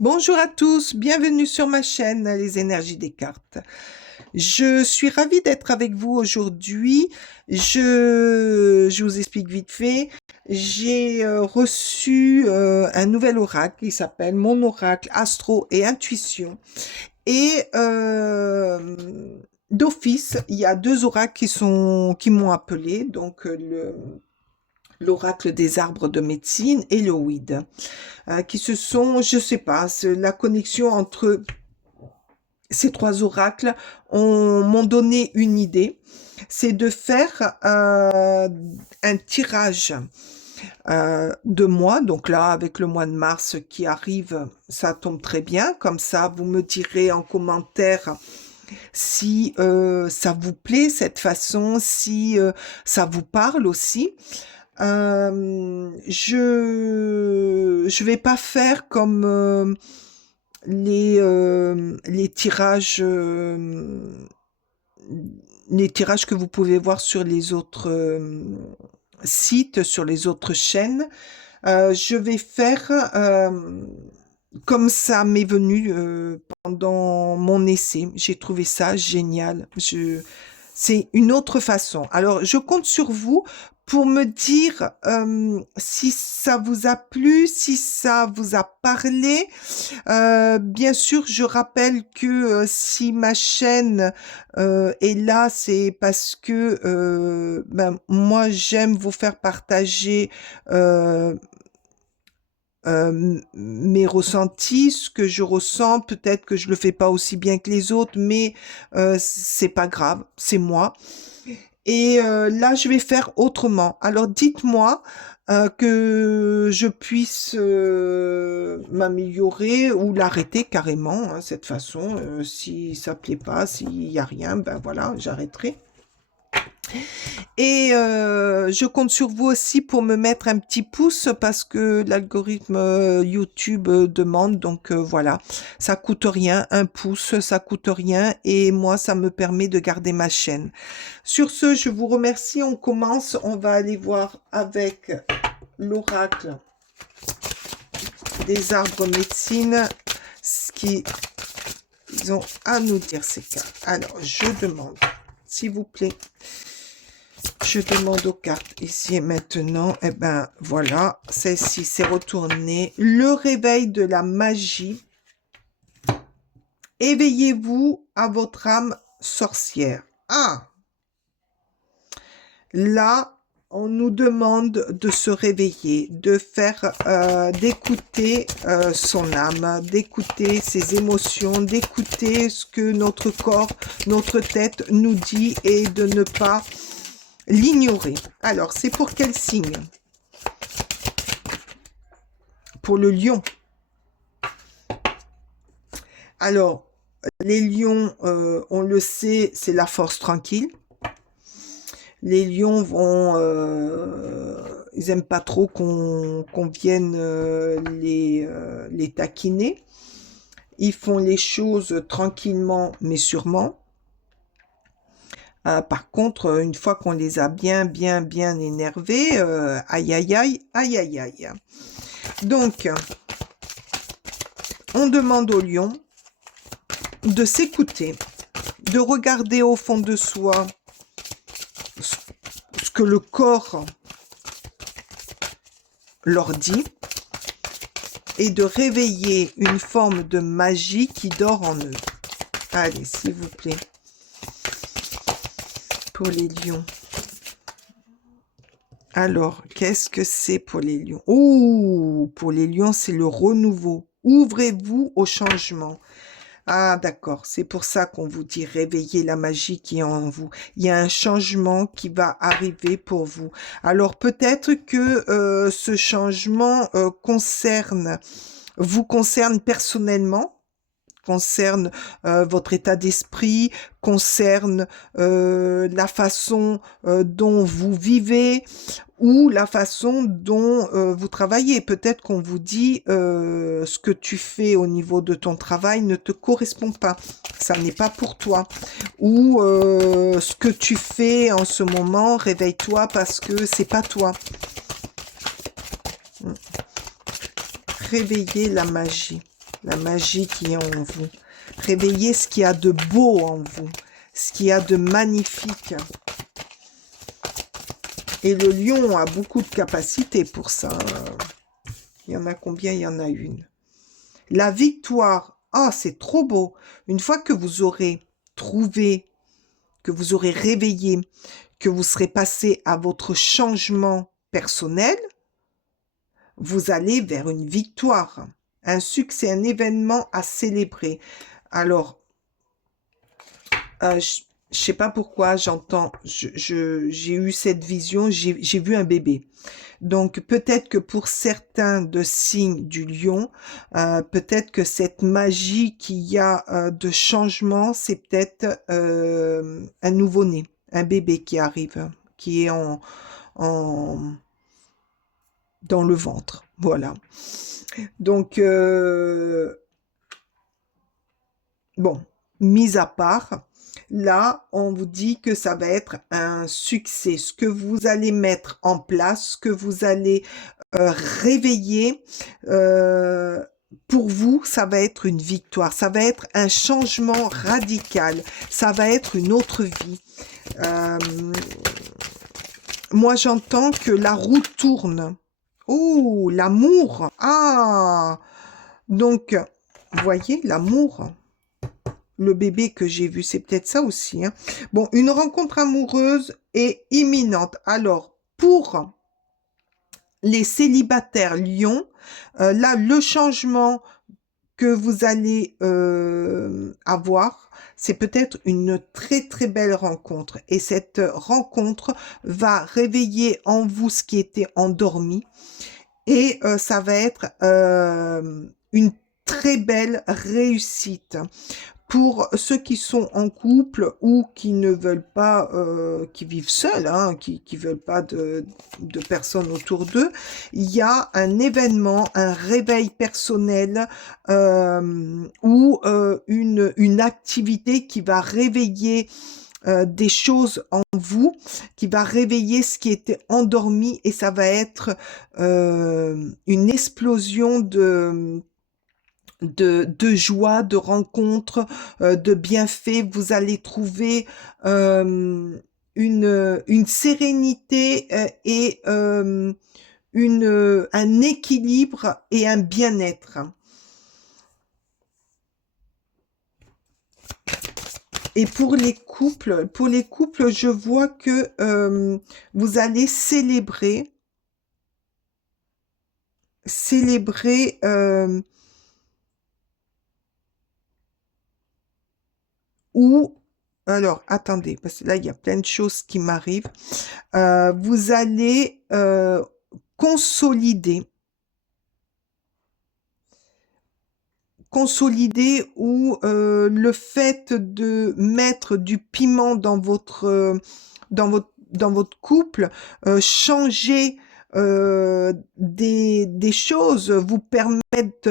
Bonjour à tous, bienvenue sur ma chaîne Les énergies des cartes. Je suis ravie d'être avec vous aujourd'hui. Je vous explique vite fait. J'ai reçu un nouvel oracle qui s'appelle Mon oracle Astro et Intuition. Et d'office, il y a deux oracles qui m'ont appelé. Donc l'oracle des arbres de médecine et le weed, qui se sont, je sais pas, c'est la connexion entre ces trois oracles m'ont donné une idée, c'est de faire un tirage de mois. Donc là, avec le mois de mars qui arrive, ça tombe très bien. Comme ça, vous me direz en commentaire si ça vous plaît cette façon, si ça vous parle aussi. Je vais pas faire comme les tirages que vous pouvez voir sur les autres sites, sur les autres chaînes. Je vais faire comme ça m'est venu pendant mon essai. J'ai trouvé ça génial. C'est une autre façon. Alors, je compte sur vous pour me dire si ça vous a plu, si ça vous a parlé. Bien sûr, je rappelle que si ma chaîne est là, c'est parce que moi, j'aime vous faire partager mes ressentis, ce que je ressens. Peut-être que je le fais pas aussi bien que les autres, mais c'est pas grave, c'est moi. Et là, je vais faire autrement. Alors, dites-moi que je puisse m'améliorer ou l'arrêter carrément, hein, cette façon. Si ça plaît pas, s'il y a rien, ben voilà, j'arrêterai. Et je compte sur vous aussi pour me mettre un petit pouce parce que l'algorithme YouTube demande. Donc voilà, ça coûte rien, un pouce, ça coûte rien et moi, ça me permet de garder ma chaîne. Sur ce, je vous remercie. On commence. On va aller voir avec l'oracle des arbres médecine ce qu'ils ont à nous dire ces cartes. Alors, je demande, s'il vous plaît. Je demande aux cartes ici et maintenant. Eh ben voilà, celle-ci s'est retournée. Le réveil de la magie. Éveillez-vous à votre âme sorcière. Ah, là, on nous demande de se réveiller, de faire, d'écouter son âme, d'écouter ses émotions, d'écouter ce que notre corps, notre tête nous dit et de ne pas l'ignorer. Alors, c'est pour quel signe? Pour le lion. Alors, les lions, on le sait, c'est la force tranquille. Les lions vont... ils n'aiment pas trop qu'on vienne les taquiner. Ils font les choses tranquillement, mais sûrement. Par contre, une fois qu'on les a bien énervés, aïe, aïe, aïe, aïe, aïe, aïe. Donc, on demande au lion de s'écouter, de regarder au fond de soi ce que le corps leur dit et de réveiller une forme de magie qui dort en eux. Allez, s'il vous plaît. Pour les lions. Alors, qu'est-ce que c'est pour les lions? Oh, pour les lions, c'est le renouveau. Ouvrez-vous au changement. Ah, d'accord. C'est pour ça qu'on vous dit réveillez la magie qui est en vous. Il y a un changement qui va arriver pour vous. Alors, peut-être que ce changement vous concerne personnellement, concerne votre état d'esprit, concerne la façon dont vous vivez ou la façon dont vous travaillez. Peut-être qu'on vous dit ce que tu fais au niveau de ton travail ne te correspond pas, ça n'est pas pour toi. Ou ce que tu fais en ce moment, réveille-toi parce que c'est pas toi. Réveiller la magie. la magie qui est en vous. Réveillez ce qu'il y a de beau en vous, ce qu'il y a de magnifique. Et le lion a beaucoup de capacité pour ça. Il y en a combien? Il y en a une. La victoire. Ah, c'est trop beau. Une fois que vous aurez trouvé, que vous aurez réveillé, que vous serez passé à votre changement personnel, vous allez vers une victoire, un succès, un événement à célébrer. Alors, je ne sais pas pourquoi j'entends, j'ai eu cette vision, j'ai vu un bébé. Donc peut-être que pour certains de signes du lion, peut-être que cette magie qu'il y a de changement, c'est peut-être un nouveau-né, un bébé qui arrive, qui est en, dans le ventre. Voilà. Donc, bon, mis à part, là, on vous dit que ça va être un succès. Ce que vous allez mettre en place, ce que vous allez réveiller, pour vous, ça va être une victoire. Ça va être un changement radical. Ça va être une autre vie. Moi, j'entends que la roue tourne. Oh, l'amour. Ah, donc, vous voyez, l'amour. Le bébé que j'ai vu, c'est peut-être ça aussi. Hein. Bon, une rencontre amoureuse est imminente. Alors, pour les célibataires lions, là, le changement que vous allez avoir, c'est peut-être une très très belle rencontre. Et cette rencontre va réveiller en vous ce qui était endormi. Et ça va être une très belle réussite. Pour ceux qui sont en couple ou qui ne veulent pas, qui vivent seuls, hein, qui veulent pas de personnes autour d'eux, il y a un événement, un réveil personnel ou une activité qui va réveiller des choses en vous, qui va réveiller ce qui était endormi et ça va être une explosion de joie, de rencontres, de bienfaits. Vous allez trouver une sérénité et un équilibre et un bien-être. Et pour les couples, je vois que vous allez célébrer ou alors attendez, parce que là il y a plein de choses qui m'arrivent. Vous allez consolider ou le fait de mettre du piment dans votre couple, changer des choses, vous permettre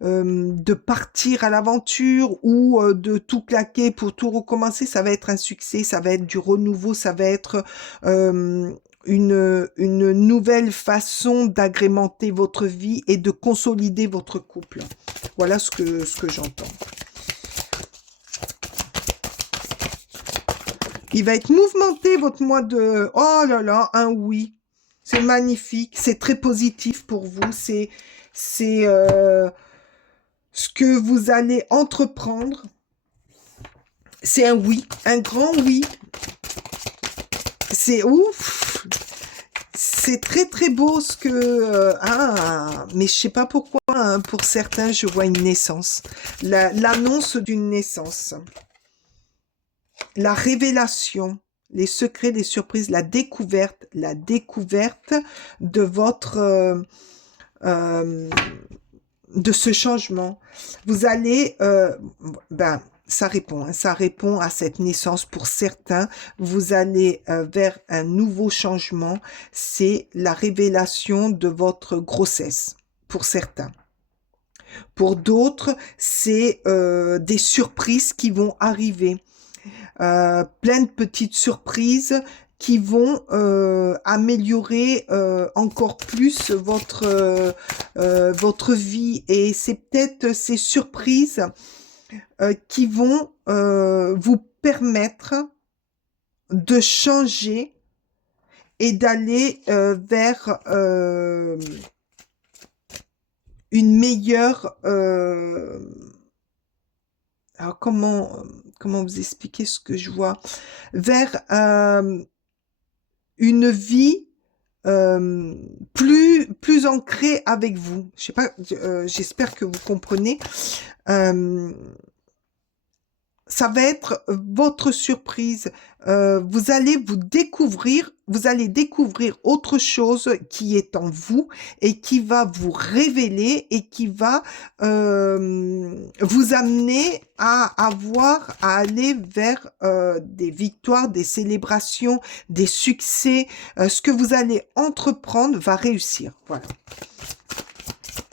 de partir à l'aventure ou de tout claquer pour tout recommencer, ça va être un succès, ça va être du renouveau, ça va être une nouvelle façon d'agrémenter votre vie et de consolider votre couple. Voilà ce que j'entends. Il va être mouvementé, votre mois de... Oh là là, un oui. C'est magnifique, c'est très positif pour vous. C'est ce que vous allez entreprendre. C'est un oui, un grand oui. C'est ouf. C'est très très beau ce que... mais je sais pas pourquoi, hein, pour certains, je vois une naissance. L'annonce d'une naissance. La révélation, les secrets, les surprises, la découverte de votre... de ce changement. Vous allez... ça répond, hein, ça répond à cette naissance pour certains. Vous allez vers un nouveau changement. C'est la révélation de votre grossesse pour certains. Pour d'autres, c'est des surprises qui vont arriver. Plein de petites surprises qui vont améliorer encore plus votre vie. Et c'est peut-être ces surprises qui vont vous permettre de changer et d'aller vers une meilleure... alors comment vous expliquer ce que je vois? Vers une vie plus ancrée avec vous. Je sais pas, j'espère que vous comprenez. Ça va être votre surprise. Vous allez découvrir autre chose qui est en vous et qui va vous révéler et qui va vous amener à aller vers des victoires, des célébrations, des succès. Ce que vous allez entreprendre va réussir. Voilà.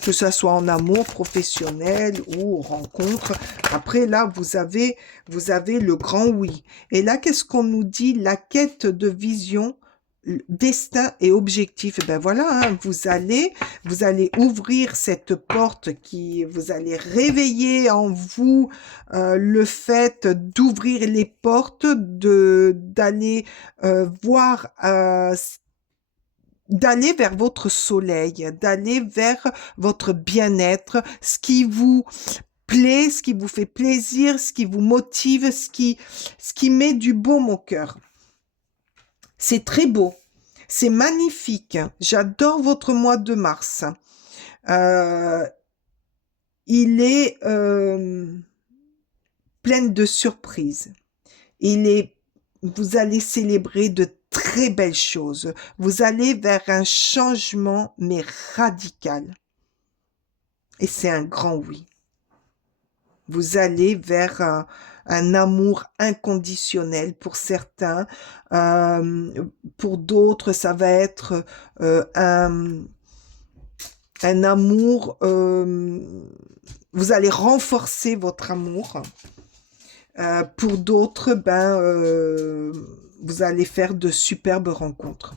Que ce soit en amour, professionnel ou rencontre. Après, là, vous avez le grand oui. Et là, qu'est-ce qu'on nous dit? La quête de vision, destin et objectif. Et ben voilà, hein, vous allez ouvrir cette porte vous allez réveiller en vous le fait d'ouvrir les portes, d'aller voir d'aller vers votre soleil, d'aller vers votre bien-être, ce qui vous plaît, ce qui vous fait plaisir, ce qui vous motive, ce qui met du baume au cœur. C'est très beau, c'est magnifique. J'adore votre mois de mars. Il est plein de surprises. Vous allez célébrer de très belles choses. Vous allez vers un changement, mais radical. Et c'est un grand oui. Vous allez vers un amour inconditionnel pour certains. Pour d'autres, ça va être un amour. Vous allez renforcer votre amour. Pour d'autres, vous allez faire de superbes rencontres.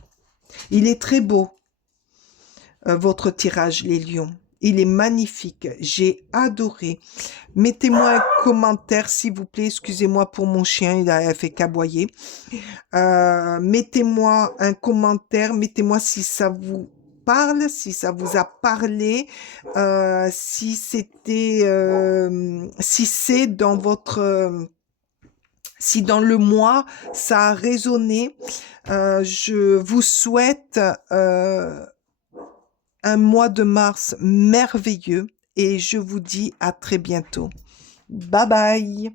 Il est très beau, votre tirage, les lions. Il est magnifique. J'ai adoré. Mettez-moi un commentaire, s'il vous plaît. Excusez-moi pour mon chien, il a fait qu'aboyer. Mettez-moi un commentaire. Mettez-moi si ça vous parle, si ça vous a parlé, si c'est dans votre... si dans le mois, ça a résonné. Je vous souhaite un mois de mars merveilleux et je vous dis à très bientôt. Bye bye!